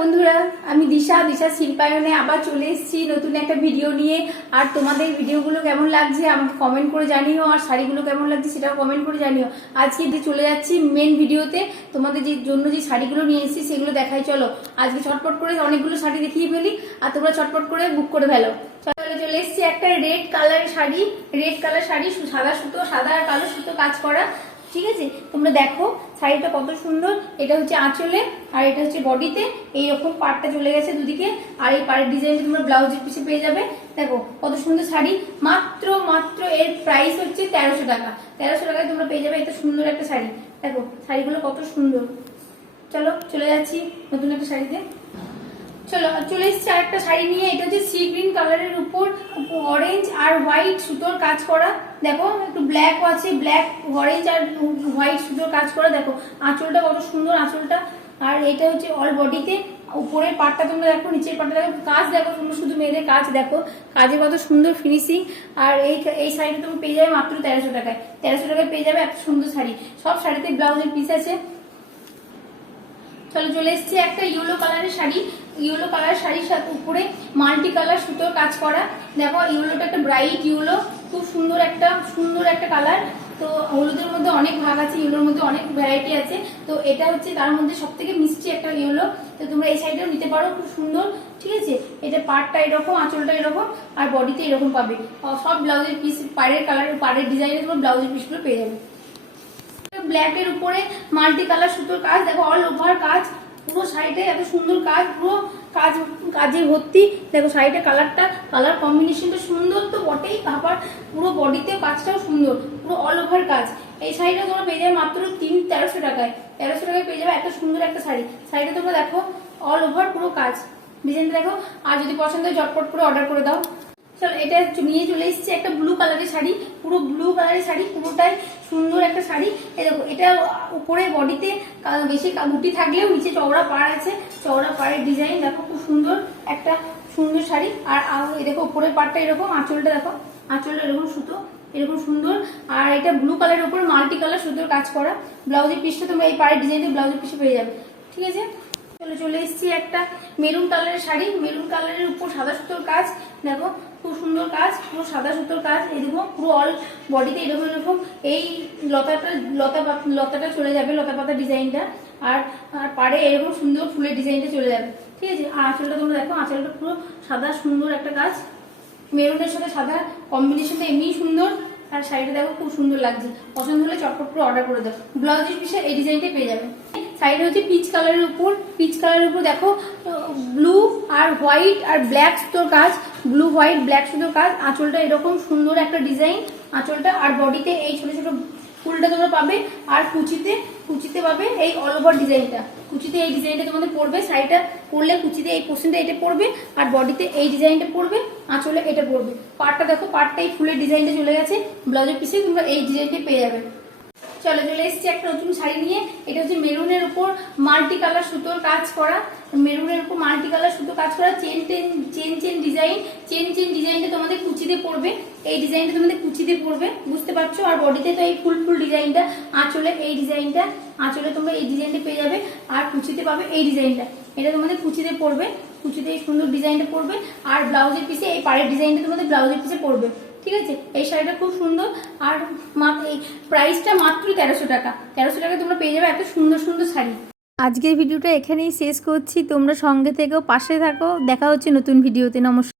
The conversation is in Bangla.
বন্ধুরা, আমি দিশা শিল্পায়নে আবার চলে এসেছি নতুন একটা ভিডিও নিয়ে। আর তোমাদের ভিডিওগুলো কেমন লাগছে আমাকে কমেন্ট করে জানিও, আর শাড়িগুলো কেমন লাগছে সেটাও কমেন্ট করে জানিও। আজকে চলে যাচ্ছি মেন ভিডিওতে। তোমাদের জন্য যে শাড়িগুলো নিয়ে এসেছি সেগুলো দেখাই। চলো আজকে চটপট করে অনেকগুলো শাড়ি দেখিয়ে ফেলি, আর তোমরা চটপট করে বুক করে ফেলো। চলে এসেছি একটা রেড কালার শাড়ি, সাদা সুতো, সাদা আর কালো সুতো কাজ করা। ঠিক আছে, তোমরা দেখো শাড়িটা কত সুন্দর। এটা হচ্ছে আঁচলে আর এটা হচ্ছে বডিতে। এইরকম পাড়টা চলে গেছে দুদিকে, আর এই পাড়ের ডিজাইনটা তোমরা ব্লাউজের পিছে পেয়ে যাবে। দেখো কত সুন্দর শাড়ি। মাত্র এর প্রাইস হচ্ছে 1300 টাকা। 1300 টাকায় তোমরা পেয়ে যাবে এত সুন্দর একটা শাড়ি। দেখো শাড়িগুলো কত সুন্দর। চলো চলে যাচ্ছি নতুন একটা শাড়িতে। চলে এসেছি আর একটা শাড়ি নিয়ে। এটা হচ্ছে সি গ্রিন কালারের উপর অরেঞ্জ আর হোয়াইট সুতোর কাজ করা। দেখো একটু ব্ল্যাকও আছে, ব্ল্যাক অরেঞ্জ আর হোয়াইট সুতোর কাজ করা। দেখো আঁচলটা কত সুন্দর আঁচলটা। আর এটা হচ্ছে অল বডিতে। উপরের পাটটা তোমরা দেখো, নিচের পাটটা দেখো, কাজ দেখো তোমরা, শুধু মেয়েদের কাজ দেখো, কাজে কত সুন্দর ফিনিশিং। আর এই শাড়িটা তুমি পেয়ে যাবে মাত্র 1300 টাকায়। 1300 টাকায় পেয়ে যাবে এত সুন্দর শাড়ি। সব শাড়িতে ব্লাউজের পিস আছে। চলে এসেছি একটা ইয়েলো কালারের শাড়ি। ইয়েলো কালার শাড়ির সাথে উপরে মাল্টি কালার সুতোর কাজ করা। দেখো ইয়েলোটা একটা ব্রাইট ইয়েলো, খুব সুন্দর একটা কালার। তো হলুদের মধ্যে অনেক ভাগ আছে, ইয়েলোর মধ্যে অনেক ভ্যারাইটি আছে। তো এটা হচ্ছে তার মধ্যে সব থেকে মিষ্টি একটা ইয়েলো। তো তোমরা এই শাড়িটাও নিতে পারো, খুব সুন্দর। ঠিক আছে, এটা পাড়টা এরকম, আঁচলটা এরকম, আর বডিতে এরকম পাবে। সব ব্লাউজের পিস, পাড়ের ডিজাইনে তোমার ব্লাউজের পিসগুলো পেয়ে যাবে। ব্ল্যাক এর উপরে মাল্টি কালার সুতোর কাজ। দেখো অল ওভার কাজ, পুরো শাড়িটা এত সুন্দর কাজ, পুরো কাজে ভর্তি। দেখো শাড়িটা কালার কম্বিনেশনটা সুন্দর তো বটেই, আবার পুরো বডিতে কাজটাও সুন্দর, পুরো অল ওভার কাজ। এই শাড়িটা তোমরা পেয়ে যাবে মাত্র 1300 টাকায়। 1300 টাকায় পেয়ে যাবে এত সুন্দর একটা শাড়ি। শাড়িটা তোমরা দেখো অল ওভার পুরো কাজ, ডিজাইনটা দেখো। আর যদি পছন্দ হয় ঝটপট করে অর্ডার করে দাও। চলো এটা নিয়ে চলে এসেছি একটা ব্লু কালারের শাড়ি। পুরো ব্লু কালারের শাড়ি, পুরোটাই সুন্দর একটা শাড়ি। এই দেখো এটা উপরে বডিতে বেশি বুটি থাকলেও নিচে চওড়া পাড় আছে, চওড়া পাড়ের ডিজাইন। দেখো খুব সুন্দর একটা সুন্দর শাড়ি। আর দেখো উপরের পাড়টা এরকম, আঁচলটা দেখো, আঁচলটা এরকম সুতো, এরকম সুন্দর। আর এটা ব্লু কালারের উপর মাল্টি কালার সুতোর কাজ করা। ব্লাউজের পিসটা তোমরা এই পাড়ের ডিজাইনটা ব্লাউজের পিসে পেয়ে যাবে। ঠিক আছে, চলে এসেছি একটা মেরুন কালারের শাড়ি। মেরুন কালারের উপর সাদা সুতোর কাজ। দেখো খুব সুন্দর কাজ, পুরো সাদা সুতোর কাজ। এই দেখো পুরো অল বডিতে এরকম এই লতাটা চলে যাবে, লতা পাতা ডিজাইনটা। আর পাড়ে এরকম সুন্দর ফুলের ডিজাইনটা চলে যাবে। ঠিক আছে, আর আঁচলটা তোমরা দেখো, আঁচলটা পুরো সাদা সুন্দর একটা কাজ। মেরুনের সাথে সাদা কম্বিনেশনটা এমনিই সুন্দর। আর শাড়িটা দেখো খুব সুন্দর লাগছে। পছন্দ হলে চটপট করে অর্ডার করে দাও। ব্লাউজের পিসে এই ডিজাইনটা পেয়ে যাবে। শাড়িটা হচ্ছে পিচ কালারের উপর দেখো ব্লু আর হোয়াইট আর ব্ল্যাক সুতোর কাজ, ব্লু হোয়াইট ব্ল্যাক সুতোর কাজ। আঁচলটা এরকম সুন্দর একটা ডিজাইন আঁচলটা। আর বডিতে এই ছোট ছোট ফুলটা তোমরা পাবে। আর কুচিতে পাবে এই অল ওভার ডিজাইনটা। কুচিতে এই ডিজাইনটা তোমাদের পড়বে। শাড়িটা পরলে কুচিতে এই পোর্শনটা এটা পড়বে, আর বডিতে এই ডিজাইনটা পড়বে, আঁচলে এটা পড়বে। পাড়টা দেখো, পাড়টা এই ফুলের ডিজাইনটা চলে গেছে। ব্লাউজের পিছে তোমরা এই ডিজাইনটা পেয়ে যাবে। চলে এসেছি একটা নতুন শাড়ি নিয়ে। এটা হচ্ছে মেরুনের উপর মাল্টি কালার সুতোর কাজ করা। মেরুনের উপর মাল্টি কালার সুতো কাজ করা। চেন ডিজাইনটা তোমাদের কুচিতে পড়বে। এই ডিজাইনটা তোমাদের কুচিতে পড়বে, বুঝতে পারছো। আর বডিতে তো এই ফুল ডিজাইনটা, আঁচলে এই ডিজাইনটা, আঁচলে তোমরা এই ডিজাইনটা পেয়ে যাবে। আর কুচিতে পাবে এই ডিজাইনটা, এটা তোমাদের কুচিতে পড়বে। কুচিতে এই সুন্দর ডিজাইনটা পড়বে। আর ব্লাউজের পিছে এই পাড়ের ডিজাইনটা তোমাদের ব্লাউজের পিছে পড়বে। ঠিক আছে, এই শাড়িটা খুব সুন্দর। আর এই প্রাইসটা মাত্র 1300 টাকা। 1300 টাকায় তোমরা পেয়ে যাবে এত সুন্দর সুন্দর শাড়ি। আজকের ভিডিওটা এখানেই শেষ করছি। তোমরা সঙ্গে থেকেও, পাশে থাকো। দেখা হচ্ছে নতুন ভিডিওতে। নমস্কার।